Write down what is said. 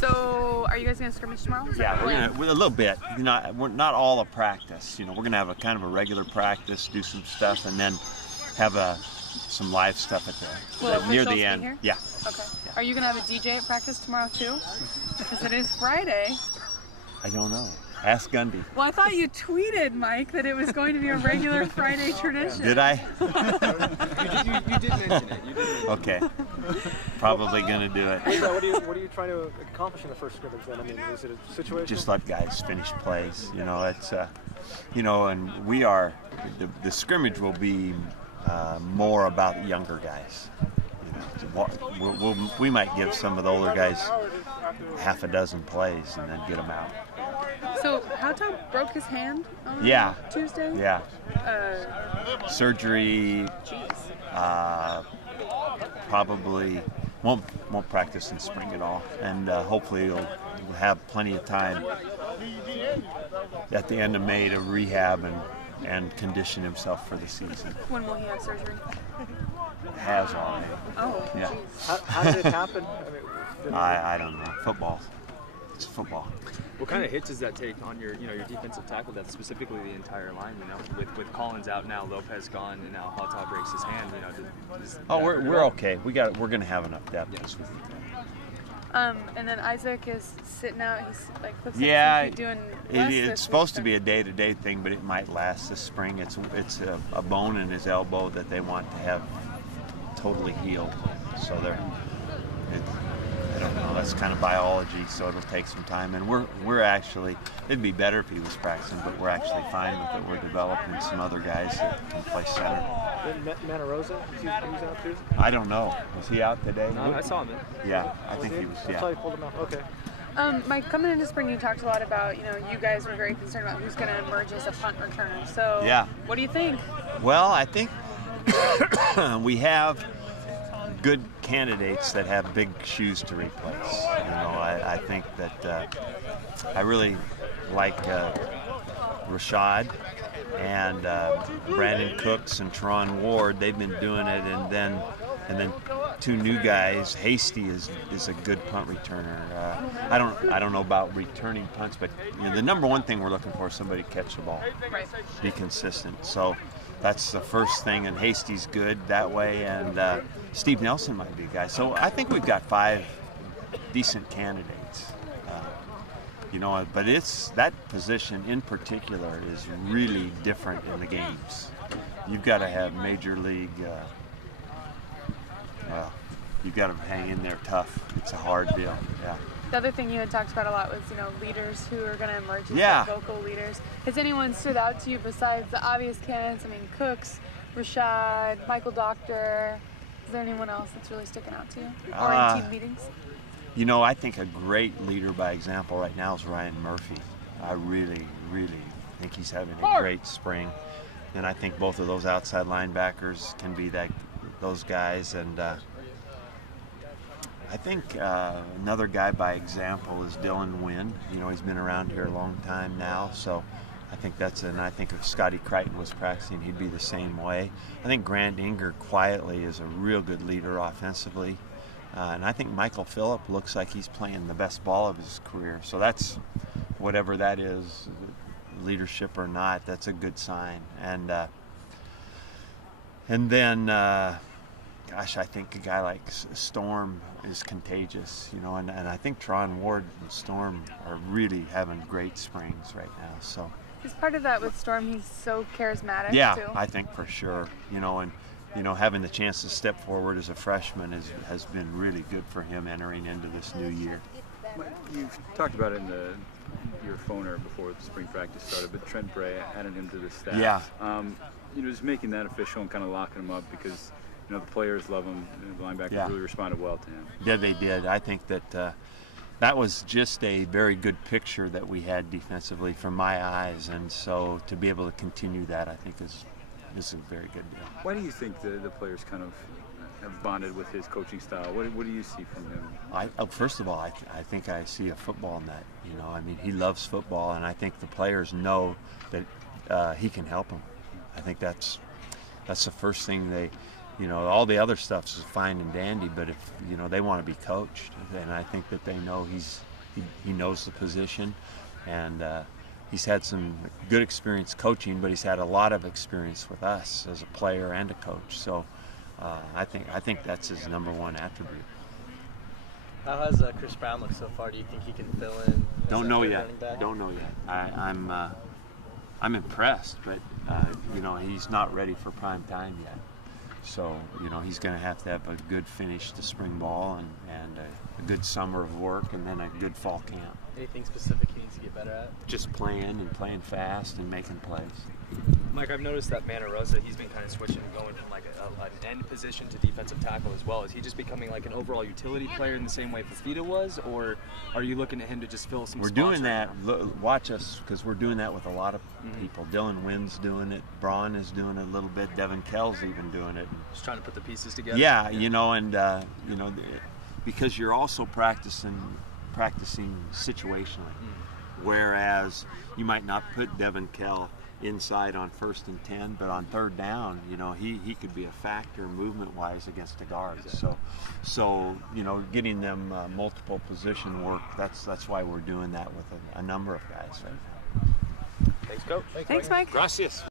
So, are you guys going to scrimmage tomorrow? Yeah, we're a little bit. We're not all a practice. We're gonna have a kind of a regular practice, do some stuff, and then have some live stuff near the end. Here? Yeah. Okay. Yeah. Are you gonna have a DJ at practice tomorrow too? Because it is Friday. I don't know. Ask Gundy. Well, I thought you tweeted, Mike, that it was going to be a regular Friday tradition. Did I? you did mention it. You did mention it. Okay. Probably going to do it. What are you trying to accomplish in the first scrimmage then? I mean, is it a situation? Just let guys finish plays. It's, and we are, the scrimmage will be more about younger guys. We might give some of the older guys half a dozen plays and then get them out. So, Howtown broke his hand on Tuesday? Yeah. Surgery. Jeez. Probably won't practice in spring at all, and hopefully he'll have plenty of time at the end of May to rehab and condition himself for the season. When will he have surgery? Has already. Oh, yeah. How did it happen? I don't know. Football. It's football. What kind of hits does that take on your defensive tackle depth, specifically the entire line? With Collins out now, Lopez gone, and now Haughton breaks his hand. We're okay. We're going to have enough depth this week. And then Isaac is sitting out. He's looks like doing. It's supposed to be a day-to-day thing, but it might last this spring. It's a bone in his elbow that they want to have totally healed. So I don't know. That's kind of biology, so it'll take some time. And we're actually, it'd be better if he was practicing, but we're actually fine with it. We're developing some other guys that can play center. Manarosa, he's out too? I don't know. Was he out today? No, I saw him. Yeah, I think he was. I saw you pulled him out. Okay. Mike, coming into spring, you talked a lot about, you guys were very concerned about who's going to emerge as a punt returner. So, what do you think? Well, I think we have good candidates that have big shoes to replace. I think that I really like Rashad and Brandon Cooks and Teron Ward. They've been doing it, and then two new guys. Hasty is a good punt returner. I don't know about returning punts, but the number one thing we're looking for is somebody to catch the ball, be consistent. So that's the first thing, and Hasty's good that way, and Steve Nelson might be a guy. So I think we've got 5 decent candidates. But that position in particular is really different in the games. You've got to have major league. You've got to hang in there tough. It's a hard deal. Yeah. The other thing you had talked about a lot was, leaders who are going to emerge as vocal leaders. Has anyone stood out to you besides the obvious candidates? I mean, Cooks, Rashad, Michael Doctor. Is there anyone else that's really sticking out to you? Or in team meetings? I think a great leader by example right now is Ryan Murphy. I really, really think he's having a great spring. And I think both of those outside linebackers can be those guys. And I think another guy by example is Dylan Wynn. He's been around here a long time now, so I think I think if Scotty Crichton was practicing, he'd be the same way. I think Grant Inger quietly is a real good leader offensively. And I think Michael Phillip looks like he's playing the best ball of his career. So that's, whatever that is, leadership or not, that's a good sign. And then, I think a guy like Storm is contagious, and I think Teron Ward and Storm are really having great springs right now. So is part of that with Storm, he's so charismatic too? I think for sure, and having the chance to step forward as a freshman has been really good for him entering into this new year. You've talked about it in your phoner before the spring practice started, but Trent Bray added him to the staff. Yeah. Just making that official and kind of locking him up because the players love him. The linebackers really responded well to him. Yeah, they did. I think that that was just a very good picture that we had defensively from my eyes, and so to be able to continue that, I think is a very good deal. Why do you think the players kind of have bonded with his coaching style? What do you see from him? First of all, I think I see a football net. He loves football, and I think the players know that he can help them. I think that's the first thing they. All the other stuff is fine and dandy, but if they want to be coached, and I think that they know he knows the position, and he's had some good experience coaching, but he's had a lot of experience with us as a player and a coach. So I think that's his number one attribute. How has Chris Brown looked so far? Do you think he can fill in? Don't know yet. Don't know yet. I'm impressed, but you know, he's not ready for prime time yet. So you know, he's going to have a good finish to spring ball and a good summer of work, and then a good fall camp. Anything specific he needs to get better at? Just playing fast and making plays. Mike, I've noticed that Mana Rosa, he's been kind of switching, going from like an end position to defensive tackle as well. Is he just becoming like an overall utility player in the same way Fafita was, or are you looking at him to just fill some spots? We're doing that. Watch us, because we're doing that with a lot of people. Dylan Wynn's doing it. Braun is doing it a little bit. Devin Kell's even doing it. Just trying to put the pieces together. Yeah, you know, and you know, because you're also practicing situationally, whereas you might not put Devin Kell inside on 1st and 10, but on 3rd down, you know, he could be a factor movement-wise against the guards. Exactly. So you know, getting them multiple position work. That's why we're doing that with a number of guys right now. Thanks, Coach. Thanks, Mike. Gracias.